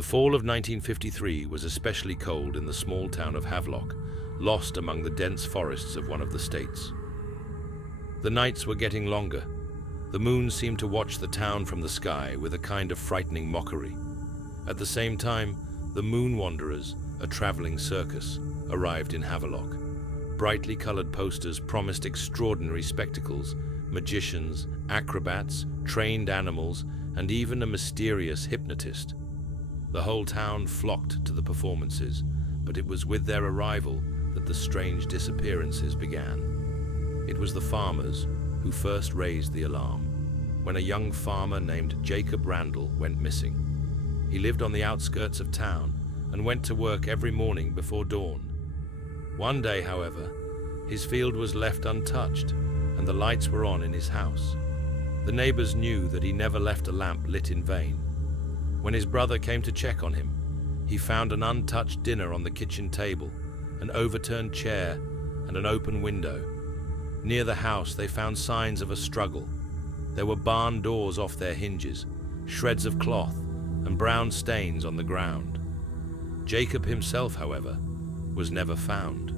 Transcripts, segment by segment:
The fall of 1953 was especially cold in the small town of Havelock, lost among the dense forests of one of the states. The nights were getting longer. The moon seemed to watch the town from the sky with a kind of frightening mockery. At the same time, the Moon Wanderers, a traveling circus, arrived in Havelock. Brightly colored posters promised extraordinary spectacles, magicians, acrobats, trained animals, and even a mysterious hypnotist. The whole town flocked to the performances, but it was with their arrival that the strange disappearances began. It was the farmers who first raised the alarm, when a young farmer named Jacob Randall went missing. He lived on the outskirts of town and went to work every morning before dawn. One day, however, his field was left untouched and the lights were on in his house. The neighbors knew that he never left a lamp lit in vain. When his brother came to check on him, he found an untouched dinner on the kitchen table, an overturned chair, and an open window. Near the house, they found signs of a struggle. There were barn doors off their hinges, shreds of cloth, and brown stains on the ground. Jacob himself, however, was never found.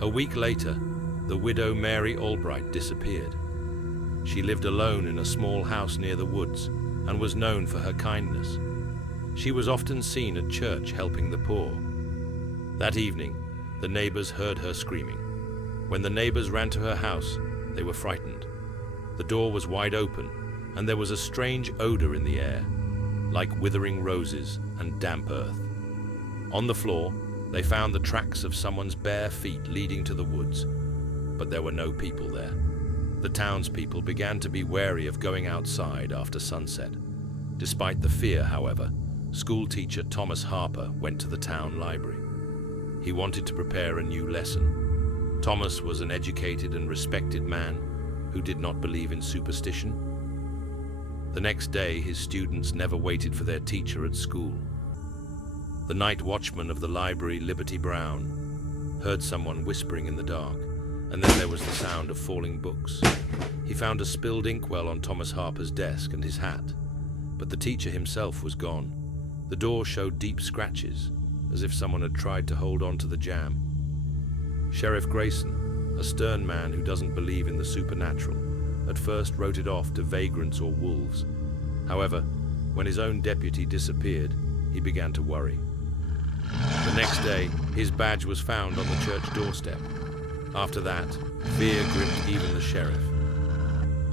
A week later, the widow Mary Albright disappeared. She lived alone in a small house near the woods and was known for her kindness. She was often seen at church helping the poor. That evening, the neighbors heard her screaming. When the neighbors ran to her house, they were frightened. The door was wide open, and there was a strange odor in the air, like withering roses and damp earth. On the floor, they found the tracks of someone's bare feet leading to the woods, but there were no people there. The townspeople began to be wary of going outside after sunset. Despite the fear, however, schoolteacher Thomas Harper went to the town library. He wanted to prepare a new lesson. Thomas was an educated and respected man who did not believe in superstition. The next day, his students never waited for their teacher at school. The night watchman of the library, Liberty Brown, heard someone whispering in the dark, and then there was the sound of falling books. He found a spilled inkwell on Thomas Harper's desk and his hat, but the teacher himself was gone. The door showed deep scratches, as if someone had tried to hold on to the jamb. Sheriff Grayson, a stern man who doesn't believe in the supernatural, at first wrote it off to vagrants or wolves. However, when his own deputy disappeared, he began to worry. The next day, his badge was found on the church doorstep. After that, fear gripped even the sheriff.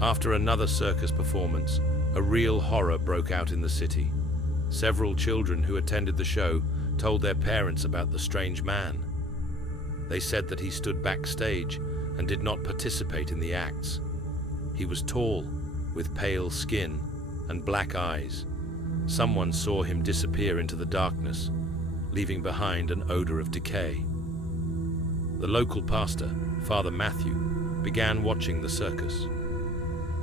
After another circus performance, a real horror broke out in the city. Several children who attended the show told their parents about the strange man. They said that he stood backstage and did not participate in the acts. He was tall, with pale skin and black eyes. Someone saw him disappear into the darkness, leaving behind an odor of decay. The local pastor, Father Matthew, began watching the circus.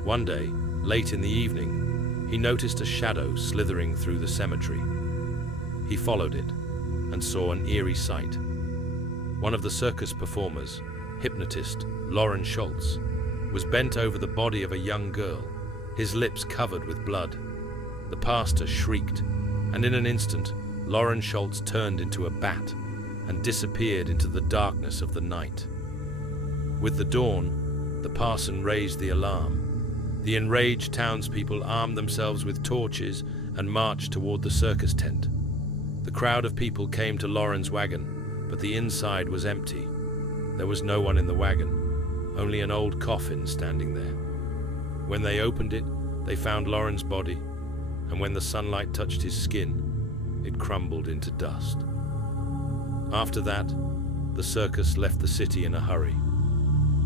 One day, late in the evening, he noticed a shadow slithering through the cemetery. He followed it and saw an eerie sight. One of the circus performers, hypnotist Lauren Schultz, was bent over the body of a young girl, his lips covered with blood. The pastor shrieked, and in an instant, Lauren Schultz turned into a bat and disappeared into the darkness of the night. With the dawn, the parson raised the alarm. The enraged townspeople armed themselves with torches and marched toward the circus tent. The crowd of people came to Lauren's wagon, but the inside was empty. There was no one in the wagon, only an old coffin standing there. When they opened it, they found Lauren's body, and when the sunlight touched his skin, it crumbled into dust. After that, the circus left the city in a hurry.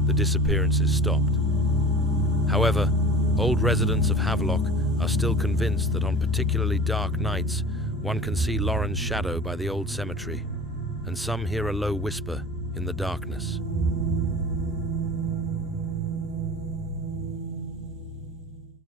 The disappearances stopped. However, old residents of Havelock are still convinced that on particularly dark nights, one can see Lauren's shadow by the old cemetery, and some hear a low whisper in the darkness.